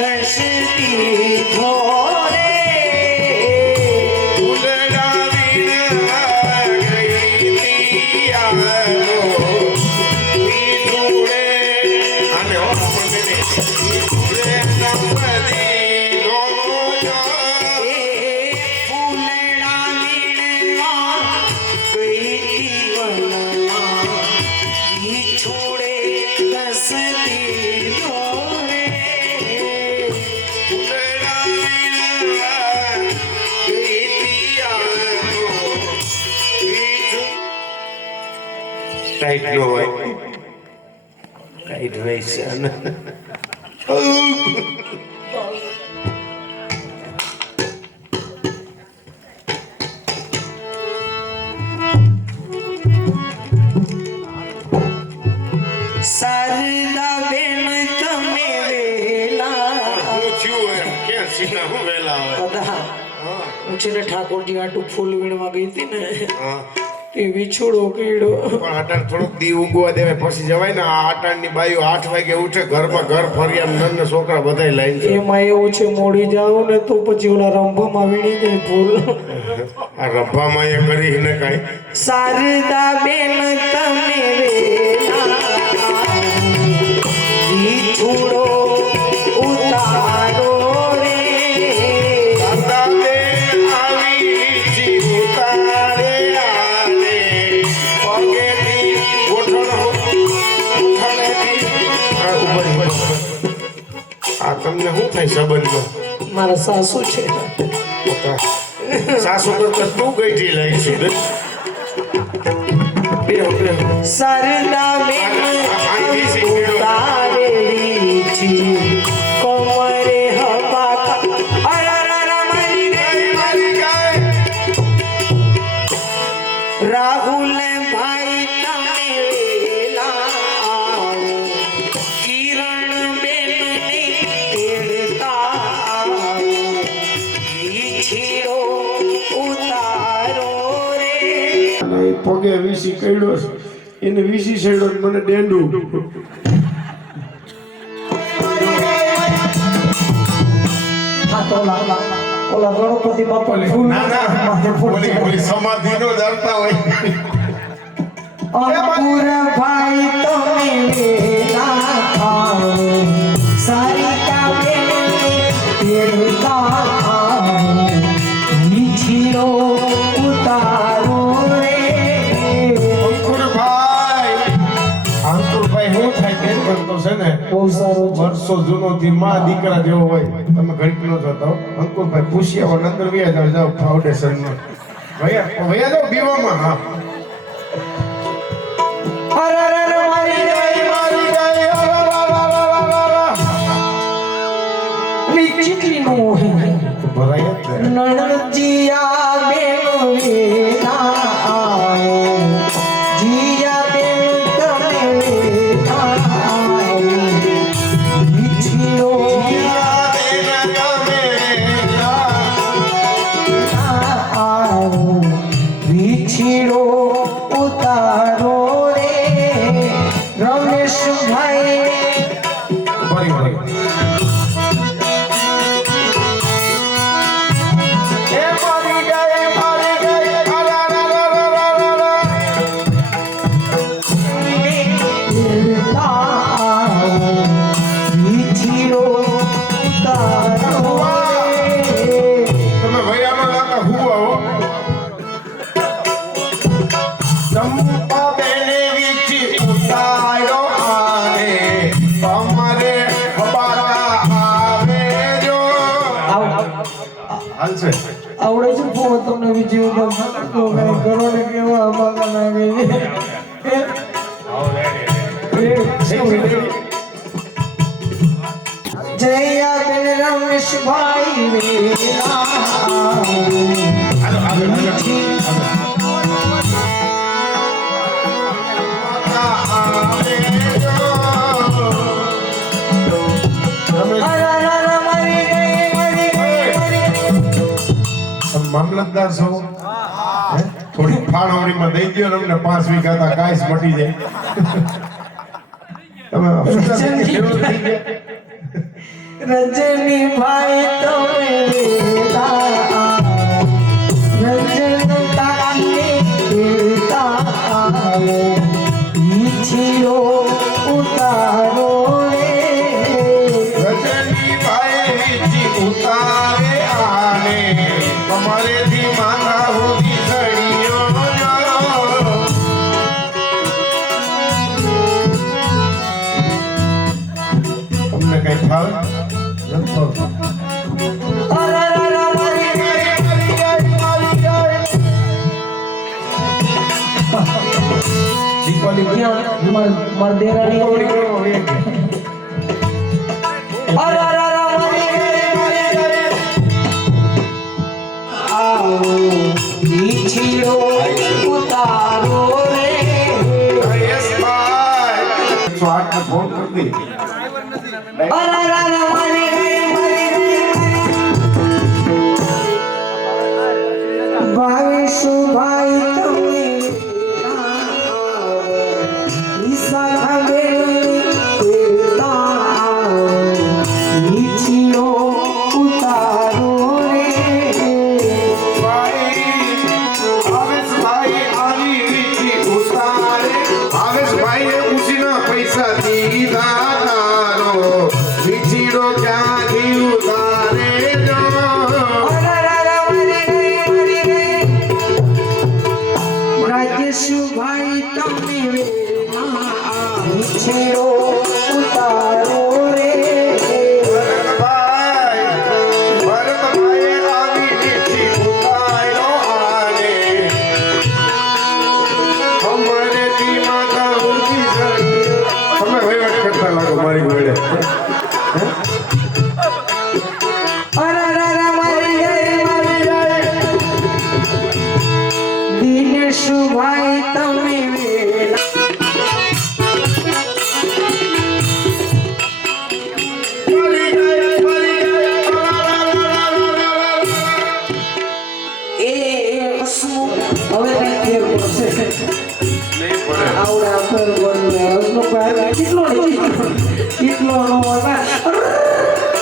દસતી ધોરે ટાઈટ નો હોય ટાઈટ હોય છે શારદા બેન તમે વેલા હું છે ને ઠાકોરજી આટું ફૂલ વીણવા ગઈ હતી ને તે વિછોડો કીડો પણ આટાણ થોડુંક દી ઉગવા દેવાય પછી જવાય ને આ આટાણની બાયું 8 વાગે ઉઠે ઘરમાં ઘર ફરિયામ નન્ના છોકરા બધાય લાઈન છે એમાં એવું છે મોડી જાવ ને તો પછી ઓલા રંભામાં વીણી જાય ફૂલ આ રંભામાં એ કરી ને કાઈ શારદા બેન તમે વેલા વિછોડો ઉતારો રે શારદા બેન આવી જી ઉતારે આને પગેથી ગોઠણેથી આ તમને શું થાય સંબંધમાં મારા સાસુ છે સાસુ કરતા તું ગઈ જી લઈ છું શારદા બેન ઉતારેલી છી કમરે હવા અરરરા મારી ગઈ રાહુલ ભાઈ તમે વેલા આવો કિરણ બેન ને તેડતા આવો વિછીડો ઉતારો રે પગે વીસી કઈડો એને વીસી છેડો મને ડેંડું ઓલા ગણપતિ બાપા ના ના બોલી સમાધિ નો ડરતા હોય અંકુર ભાઈ તમે વેલા આવો સારિકા બેન તેડતા આવો વિછીડો ઉતારો રે અંકુરભાઈ શું થાય તેમ કરતો છે ને બહુ સારો વર્ષો જૂનો થી માં દીકરા જેવો હોય તમે ઘડીક નો થતો અંકુરભાઈ પૂછી આવો અંદર વ્યા જાવ ફાઉન્ડેશન માં ભૈયા જાવ બીવામાં હા અરરર મારી ગઈ ચીકલી નો ભરાય જ ને. નણજીયા બેન વેલા આવો જીયા બેન તમે વેલા આવો વિછીડો આવો વિછીડો ઉતારો રે રમેશભાઈ વિછીડો ઉતારો તમે ભૈયામાં લાગતા હુવા હો ચંપા બેને વીછી ઉતારો આને તમારે હબાકા આવે જો હાલશે આવડે છે ફોન તમને બીજું કરોડે કેવા હબાકા નાખે છે જયા બેન રમેશભાઈ વેલા મામલતદાર છો થોડી ફાળવણીમાં દઈ દો અમને 5 વીઘા તા કાઈસ મટી જાય તમે રજની ભાઈ તમે વેલા રજન તાકી વેલા ઈછીઓ ઉતારો રે રજની ભાઈ વીછી ઉતારે આને તમારેથી માથા હોતી સળીઓ તમને કઈ ભાવે દીપાવલી માર દેરાણી ઈછીઓ ઉતારો રે સ્વાદ ફોન કરી ભાઈ સુભાઈ તમે ઉતારો રે પૈસા દીધા તારો વિચીડો ક્યાંથી ઉતારે જો રાજેશુભાઈ તમે ઈછીઓ ઉતારો રે ભરતભાઈએ આવી વીછી ઉતાર્યો આને અમારે તી માતા ઊંચી જડી તમે વહીવટ કરતા લાગો મારી જોડે દિનેશભાઈ તમે એ હસમુખ હવે કઈ ફેર પડશે આવડા ફેર પડશે હસમુખ કેટલો કેટલો નો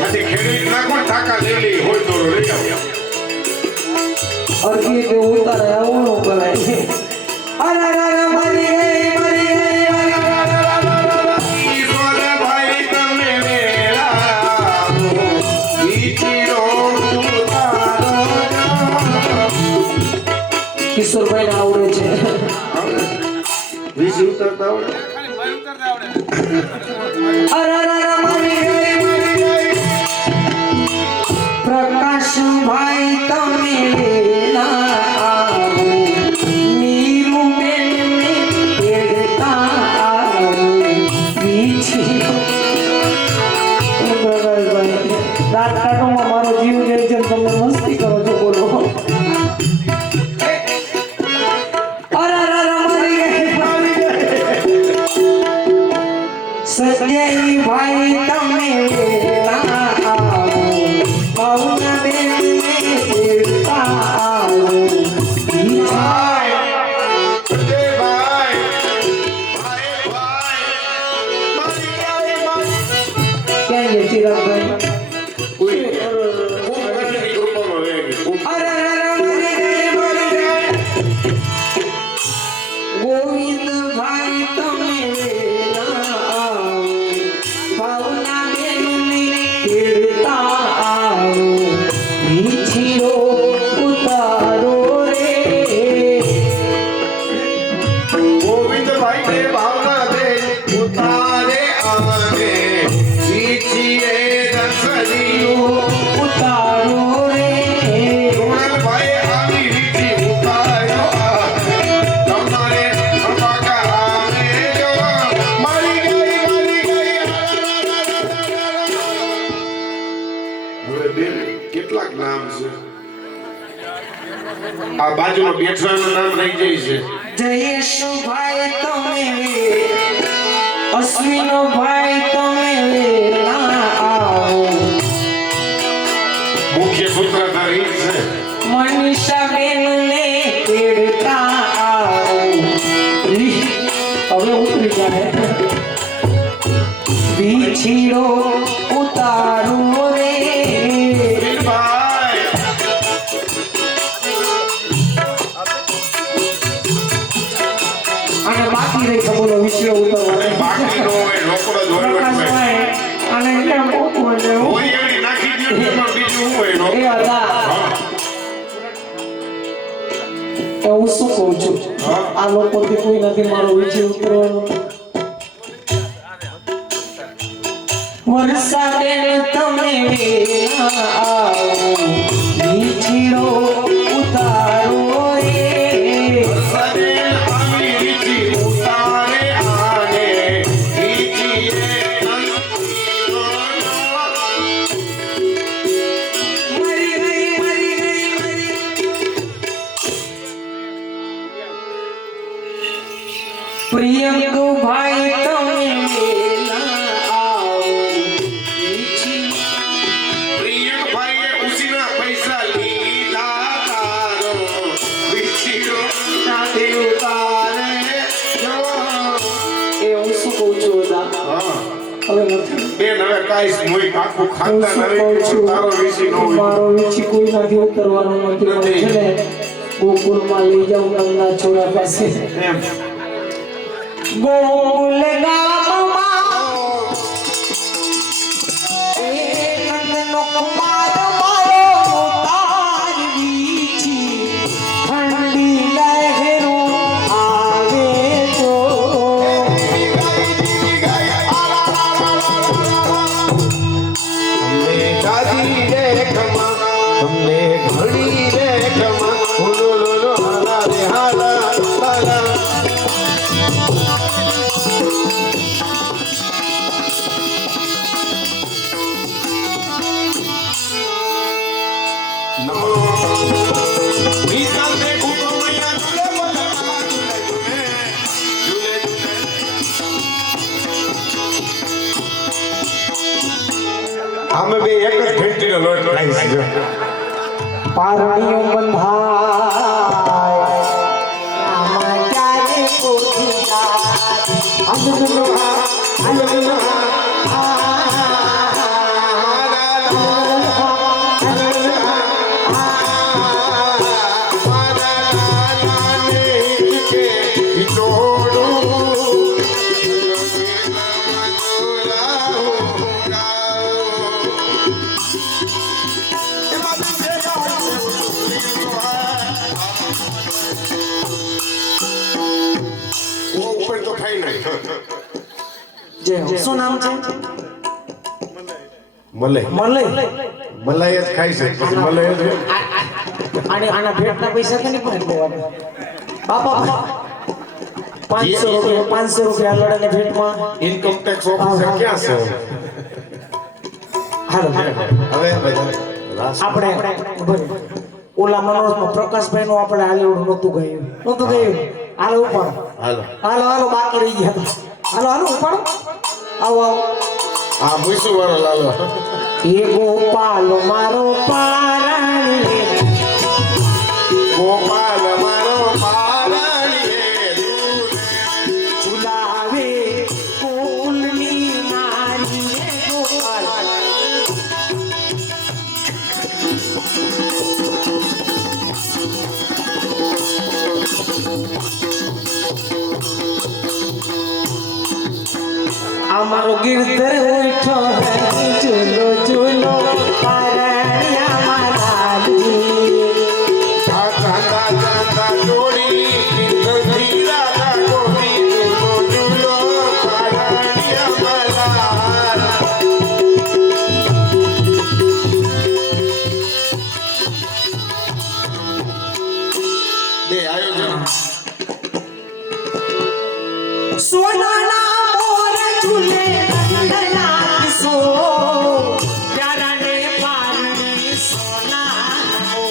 નથી ખેડી નાખો ટાકા લેલી હોય તો લઈ આવ અરજી કે ઉતારે આવું નો કરાય અરે મારી ઈશ્વર ભાઈ તમે વેલા વીચીડો ઉતારો કિશોરભાઈ ને આવડે છે વીચી ઉતારતા આવડે પ્રકાશભાઈ તમે મારો જીવ જાય છે તમે મસ્તી કરો છો બોલો સજ્જઈ ભાઈ તમે ગોવિંદ ભાઈ તમે ભાવના મીઠીઓ ઉતારો રે ગોવિંદભાઈ ને ભાવના દે ઉતારે આને વીચીએ દસરીઓ ઉતારો રે રોણલભાઈ આવી વીચી ઉતાર્યો તમારે અપાકા આવે જો મારી ગઈ હવે બેન કેટલાક નામ છે આ બાજુનો બેઠાનું નામ રહી જાય છે જયેશભાઈ તમે અશ્વિનભાઈ તમે મુખ્ય સૂત્રધાર છે મનીષાબેન ને તેડતા હવે ઉતરી જાય બીછીડો ઉતારું મને હોય એવી નાખી દ્યો એમાં બીજું શું હોય નો? એ હતા હું શું કહું છું આ લોકોથી કોઈ નથી મારો વિજય ઉતરવાનો વરસાદે તમે આવો વિછડો ઉતારો રે વરસાદે આવી વીછી ઉતારે આને વીછીએ મરી ગઈ પ્રિયંક ભાઈ તમે પ્રિયંકભાઈએ ઉસીના પૈસા લીધા તારો વીછીઓ સાથે ઉતારે જો. એ હું શું કહું છું દાદા હા હવે નથી બેન હવે કાંઈ મોઈ આખું હું ખાનદાન શું હવે કહું છું તારો વીછી નો હોય. મારો વીછી કોઈ નથી ઉતરવાનો નથી મને છે ને ગોકુળમાં લઈ જાઉં ગંગા છોડા પાસે એમ ગોકુળ ગામમાં એ નંદનો કુમાર મારો ઉતાર વીછી ઠંડી લહેરો આવે તો તમને દાદી રે ખમા તમને ઘડી રે ખમા ઓલો લો લો હાલા રે હાલા હાલા અમે બે એક જ ઘંટીનો લોટ ખાઈ છે. પારણીઓ બંધાય આમાં ક્યારે કોઠી જાય અંધનો અંધનો શું નામ છે મલાઈ મલય મલાઈ જ ખાઈ છે પછી મલાઈ જ આના ભેટના પૈસા તો નહીં પણ દેવાના બાપા 500 રૂપિયા લડને ભેટમાં ઇન્કમ ટેક્સ ઓફિસર ક્યાં છે હાલો હવે આપણે ઓલા મનોજમાં પ્રકાશભાઈ નું આપણે હાલેવડું નહોતું ગયું હાલો ઉપાડો હાલો હાલો હાલો બાકડી ગયા હાલો હાલો ઉપાડો આવો આવો આ મૂસુ વાળો લાલો એ ગોપાલ મારો પારાણી ગોપાલ મારો પારાણી ઝુલાવે કુલની નારી ગોપાલ અમારો ગીરધર ઉઠો ઝૂલો ઝૂલો પારણિયા મારાલી ચાંદા ચાંદા જોડી ધરતી રાધા ગોરી ઝૂલો ઝૂલો પારાણીયા મલાર બે આયોજન સોનાના મોર ઝૂલે નંદના કિશો પ્યારાને પારણી સોનાનો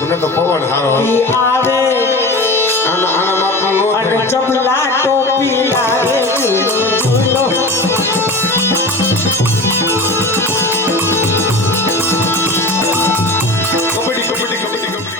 મને તો પવન સારો ઈ આવે આના માપનું નો અને થાય ચપલા ટોપી લાગે ઝૂલો ઝૂલો કબડ્ડી કબડ્ડી કબડ્ડી કબડ્ડી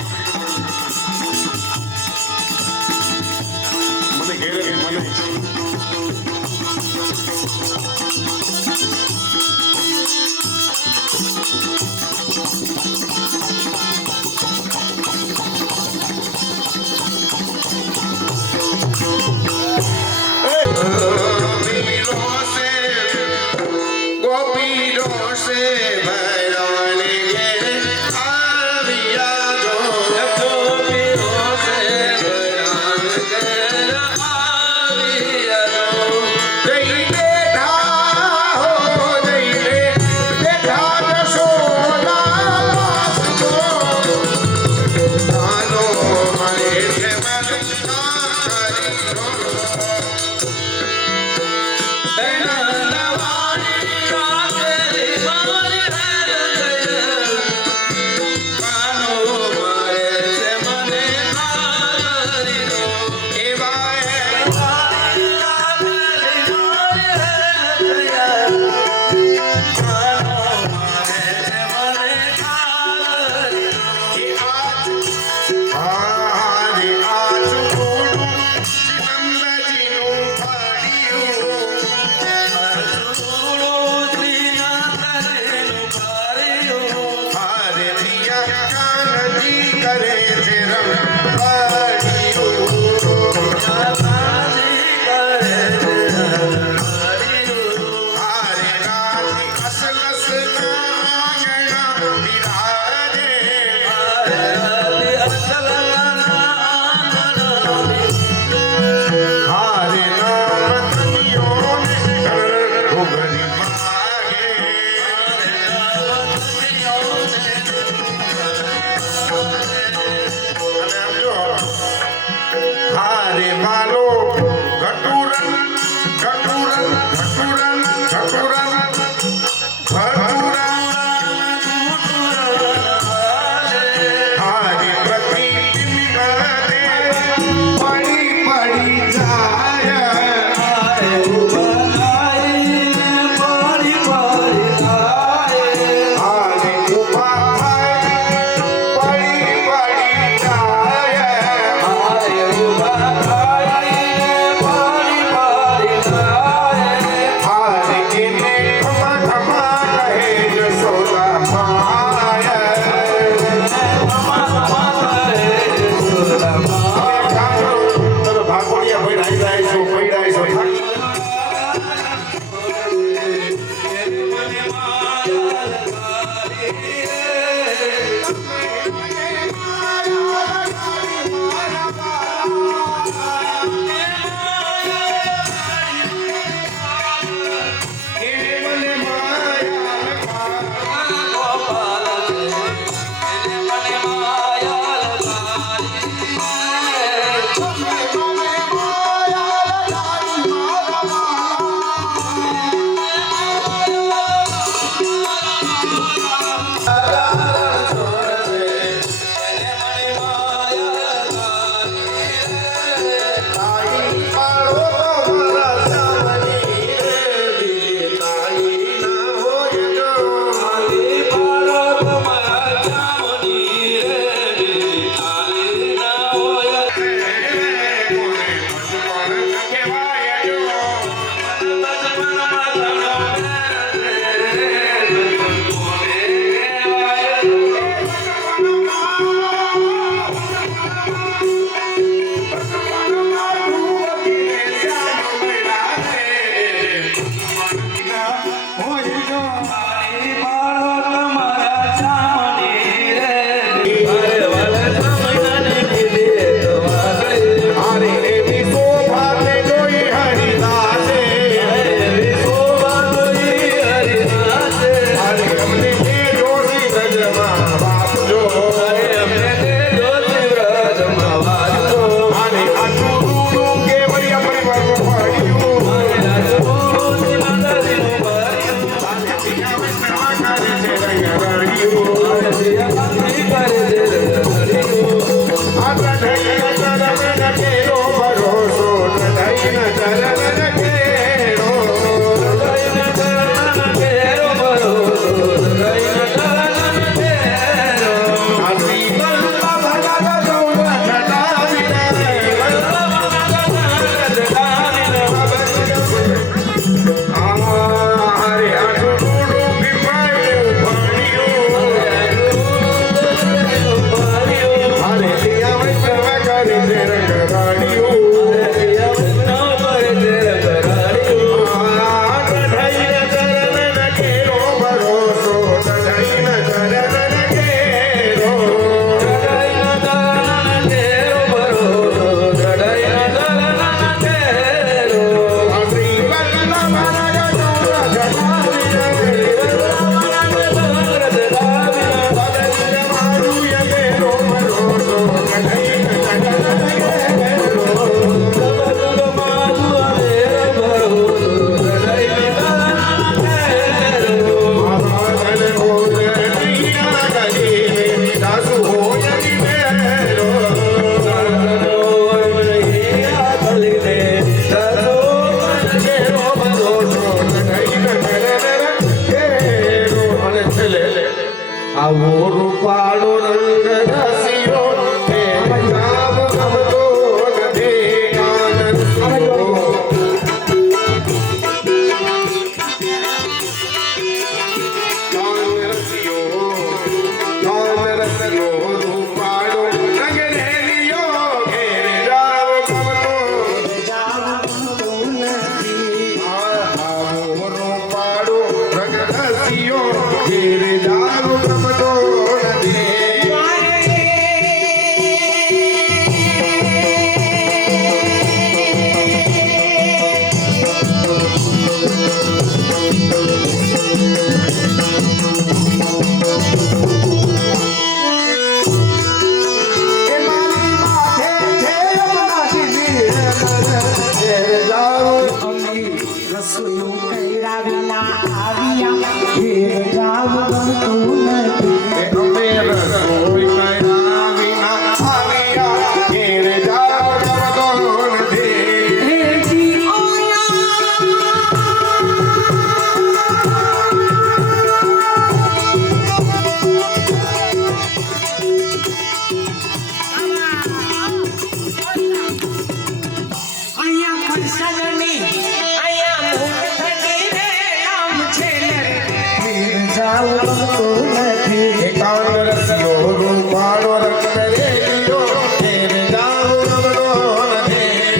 જાવું ગમતું નથી. એકાંત રસિયો રૂપાળો રંગ રેલિયો ઘેર જાવું ગમતો નથી.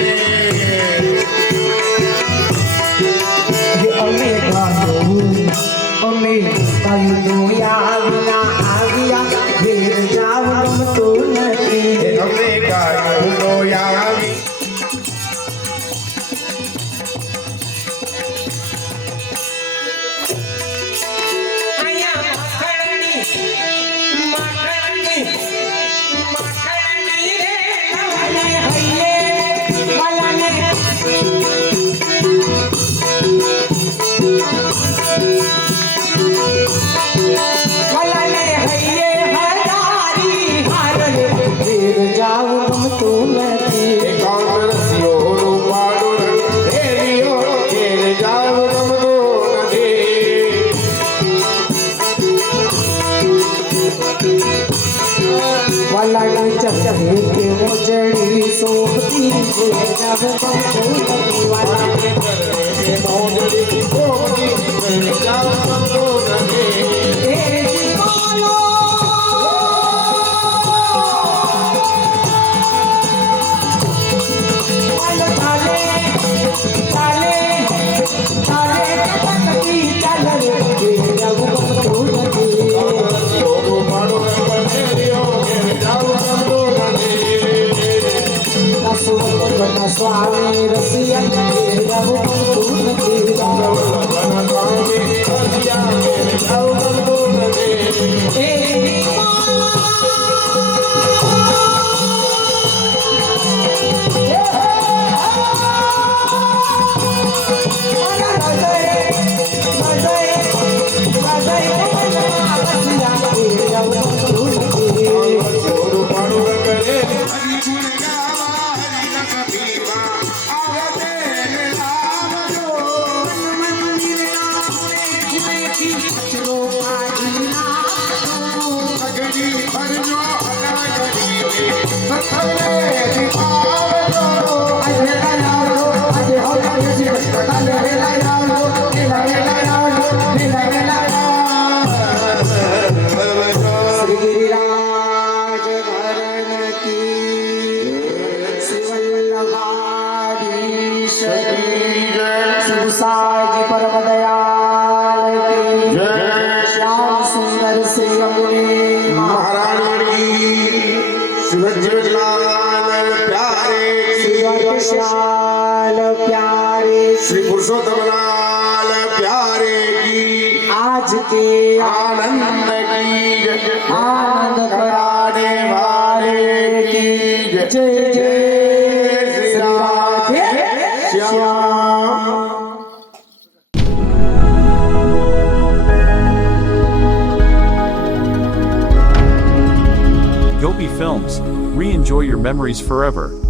અમે ગાયું આવ્યા આવ્યા ઘેર જાવું ગમતું નથી. અમે ગાયું તો આવી જાવું ગમતું નથી. એકાંત રસિયો રૂપાળો રંગ રેલિયો ઘેર જાવું ગમતો નથી. વાલાની ચકચકે કે મોજડી સોપતી ઘેર જાવું ગમતું નથી. વાલાની મોજડી કોમતી ઘેર જાવું ગમતો નથી. એ જીવાલો રસિયો રૂપાળો રંગ રેલિયો ઘેર જાવું ગમતો નથી. સ્વામી રસિયા સાજી પરમ દયાલ કી જય. શ્યામ સુંદર શ્રી અંગુલી મહારાણી સુરજલાલ પ્યારે કી શ્યાલ પ્યારે શ્રી પુરુષોત્તમલાલ પ્યારે કી आज के આનંદ કી જય. आनंद कराने वाले की जय. जय जय श्री राधे Shyam. Gopi Films. Re-enjoy your memories forever.